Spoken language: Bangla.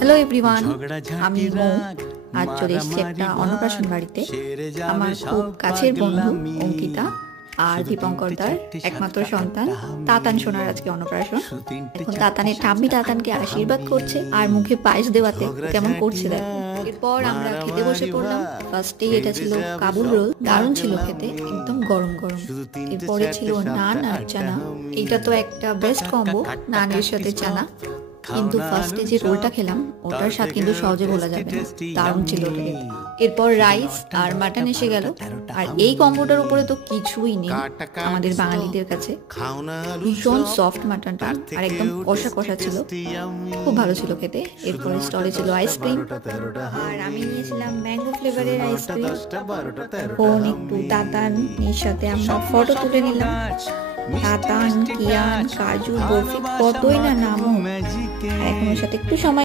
হ্যালো এভরিওয়ান, আমি মৌ। আজ চলে এসেছি একটা অন্নপ্রাশন বাড়িতে। আমার খুব কাছের বন্ধু অঙ্কিতা আর দীপঙ্কর দার একমাত্র সন্তান তাতান সোনার আজকে অন্নপ্রাশন। এখন তাতানের ঠাম্মি তাতানকে আশীর্বাদ করছে আর মুখে পায়েস দেওয়াতে কেমন করছে দেখো। এরপর আমরা খেতে বসে পড়লাম। ফার্স্টেই এটা ছিল কাবুল রোল, দারুণ ছিল খেতে, একদম গরম গরম। এরপরে ছিল নান আর চানা। এইটা তো একটা বেস্ট কম্বো, নানের সাথে চানা। কিন্তু ফার্স্টে যে রোলটা খেলাম ওটার স্বাদ কিন্তু সহজে বলা যাবে না, দারুণ ছিল ওটা খেতে। এরপর রাইস আর মাটন এসে গেল, আর এই কম্বোটার উপরে তো কিছুই নেই আমাদের বাঙালিদের কাছে। ভীষণ সফট মাটনটা আর একদম কষা কষা ছিল, খুব ভালো ছিল খেতে। এরপরে স্টলে ছিল আইসক্রিম, আর আমি নিয়েছিলাম ম্যাঙ্গো ফ্লেভারের আইসক্রিম। ফোন একটু তাতানের সাথে আমরা ফটো তুলে নিলাম। তাতান, কিয়ান, কাজু, বরফি, কতই না নামও। এখন ওর সাথে একটু সময়